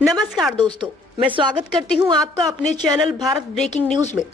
नमस्कार दोस्तों, मैं स्वागत करती हूं आपका अपने चैनल भारत ब्रेकिंग न्यूज में।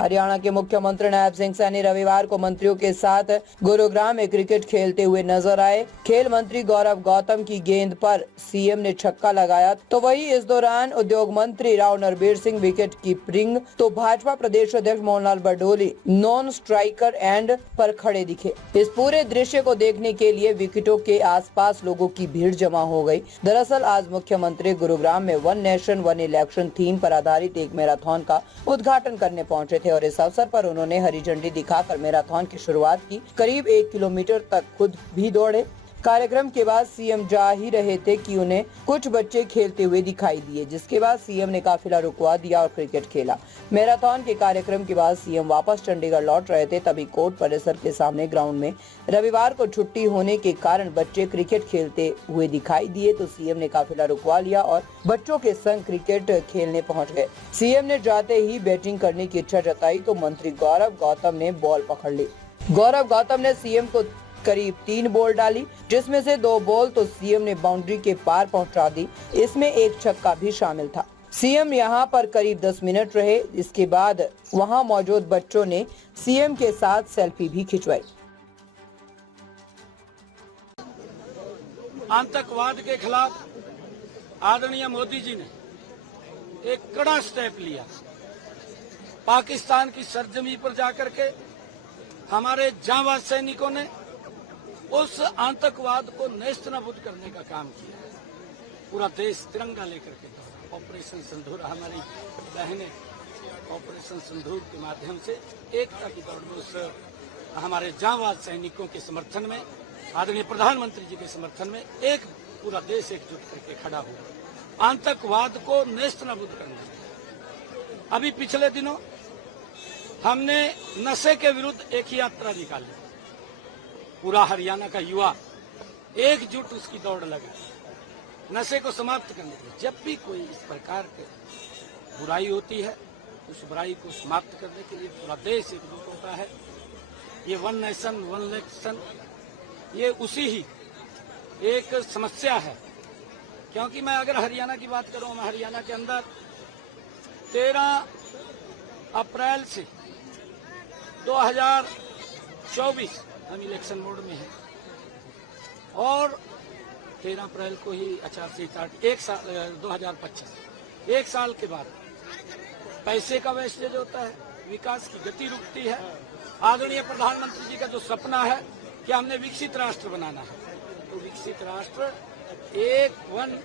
हरियाणा के मुख्यमंत्री नायब सिंह सैनी रविवार को मंत्रियों के साथ गुरुग्राम में क्रिकेट खेलते हुए नजर आए। खेल मंत्री गौरव गौतम की गेंद पर सीएम ने छक्का लगाया, तो वहीं इस दौरान उद्योग मंत्री राव नरबीर सिंह विकेट कीपिंग, तो भाजपा प्रदेश अध्यक्ष Mohanlal Badoli non striker end पर खड़े दिखे। इस पूरे दृश्य को देखने के लिए विकेटों के आसपास लोगों की भीड़ जमा हो गई। दरअसल आज मुख्यमंत्री गुरुग्राम में one nation one election theme पर आधारित एक मैराथन का उद्घाटन करने पहुंचे थे और इस अवसर पर उन्होंने हरी झंडी दिखाकर मैराथन की शुरुआत की। करीब 1 किलोमीटर तक खुद भी दौड़े। कार्यक्रम के बाद सीएम जा ही रहे थे कि उन्हें कुछ बच्चे खेलते हुए दिखाई दिए, जिसके बाद सीएम ने काफिला रुकवा दिया और क्रिकेट खेला। मैराथन के कार्यक्रम के बाद सीएम वापस चंडीगढ़ लौट रहे थे, तभी कोर्ट परिसर के सामने ग्राउंड में रविवार को छुट्टी होने के कारण बच्चे क्रिकेट खेलते हुए दिखाई दिए, तो सीएम ने काफिला रुकवा लिया और बच्चों के संग क्रिकेट खेलने पहुँच गए। सीएम ने जाते ही बैटिंग करने की इच्छा जताई, तो मंत्री गौरव गौतम ने बॉल पकड़ ली। गौरव गौतम ने सीएम को करीब 3 बॉल डाली, जिसमें से 2 बॉल तो सीएम ने बाउंड्री के पार पहुंचा दी। इसमें एक छक्का भी शामिल था। सीएम यहां पर करीब 10 मिनट रहे। इसके बाद वहां मौजूद बच्चों ने सीएम के साथ सेल्फी भी खिंचवाई। आतंकवाद के खिलाफ आदरणीय मोदी जी ने एक कड़ा स्टेप लिया। पाकिस्तान की सरजमी पर जाकर के हमारे जांबाज सैनिकों ने उस आतंकवाद को नेस्त नाबूद करने का काम किया। पूरा देश तिरंगा लेकर के ऑपरेशन सिंदूर, हमारी बहनें ऑपरेशन सिंदूर के माध्यम से एकता की दौड़ में उस हमारे जांबाज सैनिकों के समर्थन में, आदरणीय प्रधानमंत्री जी के समर्थन में एक पूरा देश एकजुट करके खड़ा हुआ आतंकवाद को नेस्त नाबूद करने। अभी पिछले दिनों हमने नशे के विरुद्ध एक यात्रा निकाली। पूरा हरियाणा का युवा एकजुट उसकी दौड़ लगा नशे को समाप्त करने के लिए। जब भी कोई इस प्रकार की बुराई होती है, उस बुराई को समाप्त करने के लिए पूरा देश एकजुट होता है। ये वन नेशन वन इलेक्शन ये उसी ही एक समस्या है। क्योंकि मैं अगर हरियाणा की बात करूं, मैं हरियाणा के अंदर 13 अप्रैल से 2024 हम इलेक्शन मोड में हैं और 13 अप्रैल को ही आचार संहिता 2025 एक साल के बाद पैसे का वेस्टेज होता है, विकास की गति रुकती है। आदरणीय प्रधानमंत्री जी का जो सपना है कि हमने विकसित राष्ट्र बनाना है, तो विकसित राष्ट्र एक वन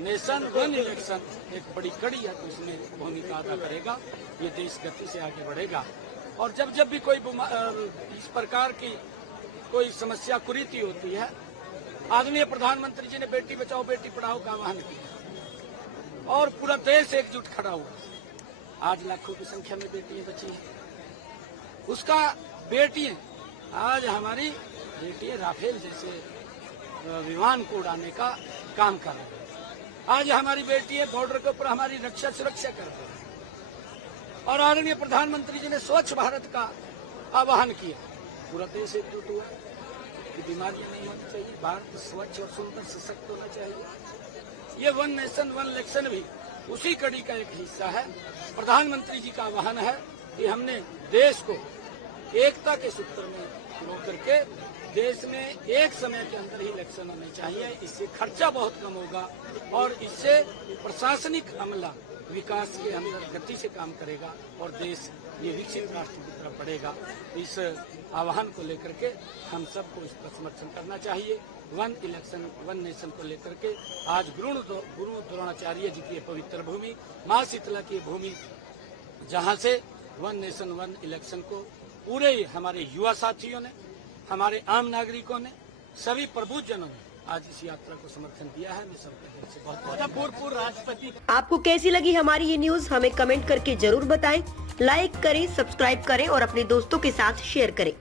नेशन वन इलेक्शन एक बड़ी कड़ी है, तो उसमें भूमिका अदा करेगा। ये देश गति से आगे बढ़ेगा और जब भी कोई इस प्रकार की कोई समस्या कुरीति होती है, आदरणीय प्रधानमंत्री जी ने बेटी बचाओ बेटी पढ़ाओ का आह्वान किया और पूरा देश एकजुट खड़ा हुआ। आज लाखों की संख्या में बेटियां बची हैं। उसका बेटियां आज हमारी बेटियां राफेल जैसे विमान को उड़ाने का काम कर रही हैं। आज हमारी बेटियां बॉर्डर के ऊपर हमारी रक्षा सुरक्षा कर रही हैं और आदरणीय प्रधानमंत्री जी ने स्वच्छ भारत का आह्वान किया। पूरा देश एकजुट हुआ कि बीमारियां नहीं होनी चाहिए, भारत स्वच्छ और सुंदर सशक्त होना चाहिए। ये वन नेशन वन इलेक्शन भी उसी कड़ी का एक हिस्सा है। प्रधानमंत्री जी का आह्वान है कि हमने देश को एकता के सूत्र में रो करके देश में एक समय के अंदर ही इलेक्शन होने चाहिए। इससे खर्चा बहुत कम होगा और इससे प्रशासनिक अमला विकास के अंदर गति से काम करेगा और देश ये विकसित राष्ट्र की तरफ बढ़ेगा। इस आह्वान को लेकर के हम सबको इस पर समर्थन करना चाहिए। वन इलेक्शन वन नेशन को लेकर के आज गुरु द्रोणाचार्य जी की पवित्र भूमि माँ शीतला की भूमि, जहाँ से वन नेशन वन इलेक्शन को पूरे हमारे युवा साथियों ने, हमारे आम नागरिकों ने, सभी प्रबुद्धजनों ने आज इस यात्रा को समर्थन दिया है। मैं सबके से बहुत पूर्व राष्ट्रपति। आपको कैसी लगी हमारी ये न्यूज, हमें कमेंट करके जरूर बताएं। लाइक करें, सब्सक्राइब करें और अपने दोस्तों के साथ शेयर करें।